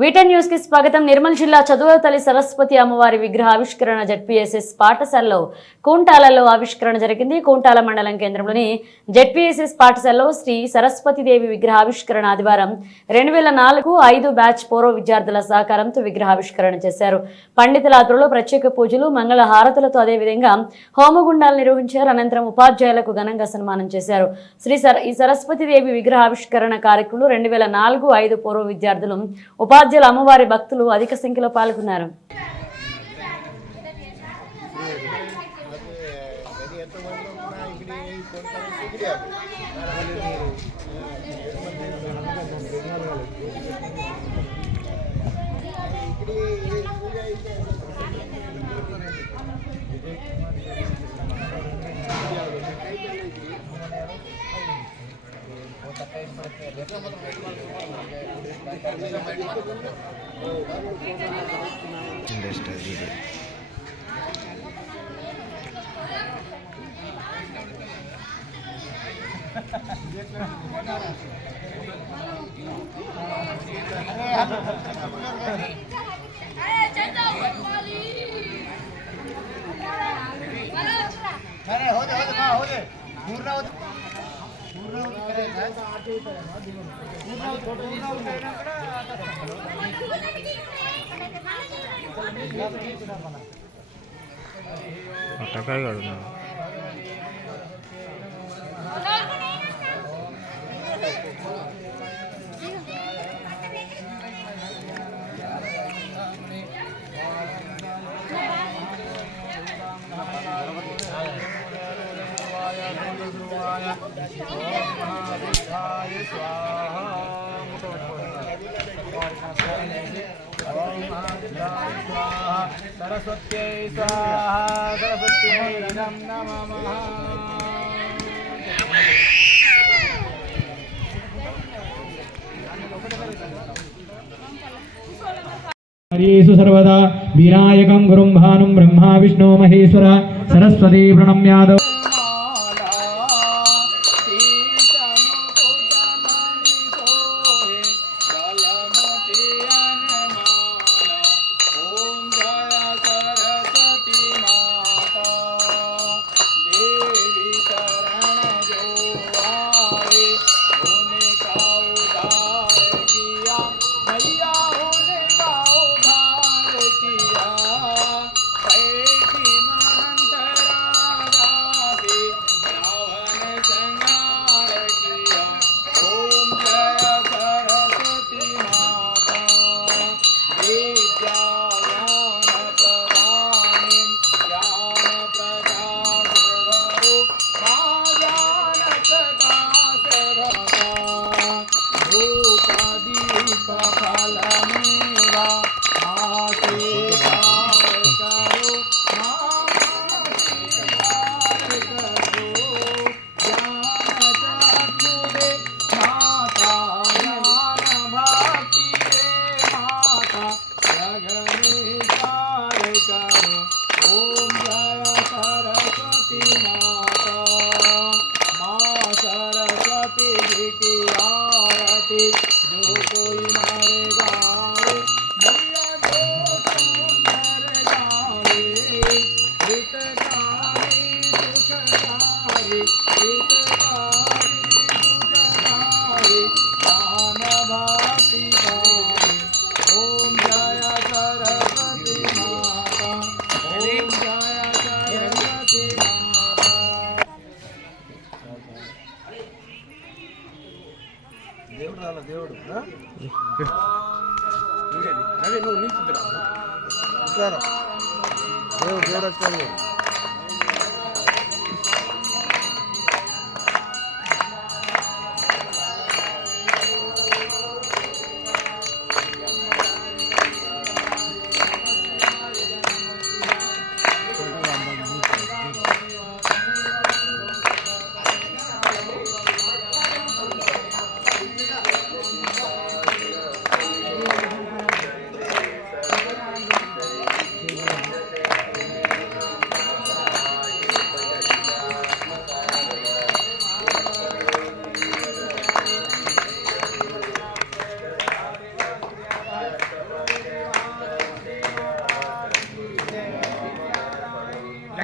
వీటెన్ news కి స్వాగతం. నిర్మల్ జిల్లా చదువుల తల్లి సరస్వతి అమ్మవారి విగ్రహ ఆవిష్కరణ జెడ్పీఎస్ఎస్ పాఠశాలలో కూంటాలలో ఆవిష్కరణ జరిగింది. కూంటాల మండలం కేంద్రంలోని జెడ్పీఎస్ఎస్ పాఠశాలలో శ్రీ సరస్వతీదేవి విగ్రహ ఆవిష్కరణ ఆదివారం 2004-05 బ్యాచ్ పూర్వ విద్యార్థుల సహకారంతో విగ్రహావిష్కరణ చేశారు. పండితులాతులలో ప్రత్యేక పూజలు, మంగళ హారతులతో అదేవిధంగా హోమగుండాలు నిర్వహించారు. అనంతరం ఉపాధ్యాయులకు ఘనంగా సన్మానం చేశారు. ఈ సరస్వతీదేవి విగ్రహ ఆవిష్కరణ కార్యక్రమంలో 2004-05 పూర్వ విద్యార్థులు, ఉపాధ్యాయులు, అమ్మవారి భక్తులు అధిక సంఖ్యలో పాల్గొన్నారు. सरस्वत्यै स्वाहा सरस्वत्यै नमः। हरिषु सर्वदा विनायकं गुरुं भानुं ब्रह्मा विष्णु महेश्वर सरस्वती प्रणम्याद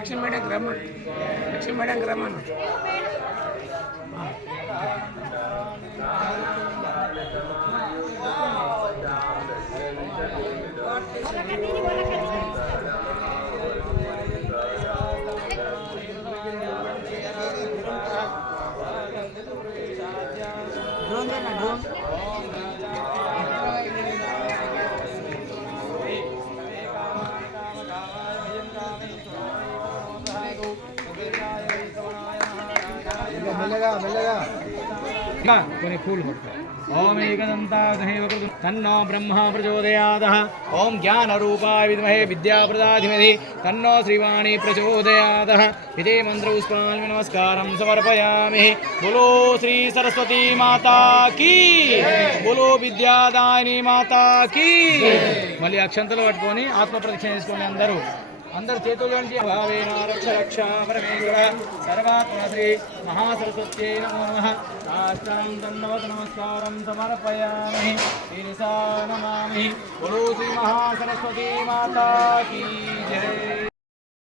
లక్ష్మీ మేడంకి రమ్మను, లక్ష్మీ మేడంకి రమ్మను. మెల్లగా మెల్లగా కొన్ని పూలు ఓం ఏకదంతాయ తన్నో బ్రహ్మ ప్రచోదయాదః ఓం జ్ఞానరూపాయ విద్మహే విద్యాప్రదాధిమతి తన్నో శ్రీవాణి ప్రచోదయాదః ఇదే మంత్రపుష్పాన్ని నమస్కారం సమర్పయామి. బోలో శ్రీ సరస్వతీ మాతా కీ, బోలో విద్యాదాయిని మాతా కీ. మళ్ళీ అక్షంతలు పట్టుకొని ఆత్మ ప్రదక్షిణ చేసుకోండి అందరు చేతుల్లోంచి భావేన రక్ష రక్ష పరమేశ్వర సర్వాత్మ శ్రీ మహాసరస్వత్యై నమో నమః. సాష్టాంగం దండవత్ నమస్కారం సమర్పయామి. శిరసా నమామి. బోలో శ్రీ మహాసరస్వతీ మాతా కీ జై.